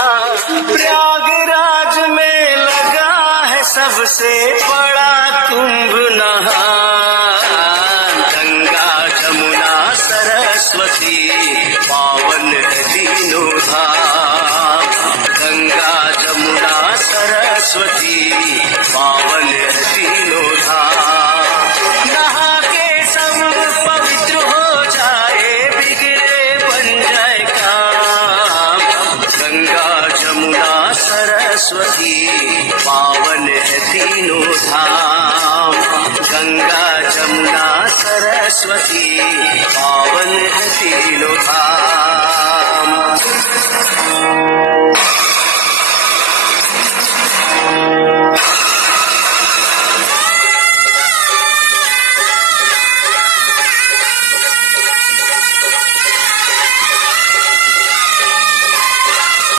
प्रयागराज में लगा है सबसे बड़ा कुंभ नहान। गंगा जमुना सरस्वती पावन है तीनों धाम। गंगा जमुना सरस्वती पावन है तीनों धाम। नहा के सब पवित्र हो जाए, बिगड़े बन जाए काम। गंगा जमुना सरस्वती पावन है तीनों धाम। गंगा जमुना सरस्वती पावन है तीनों धाम।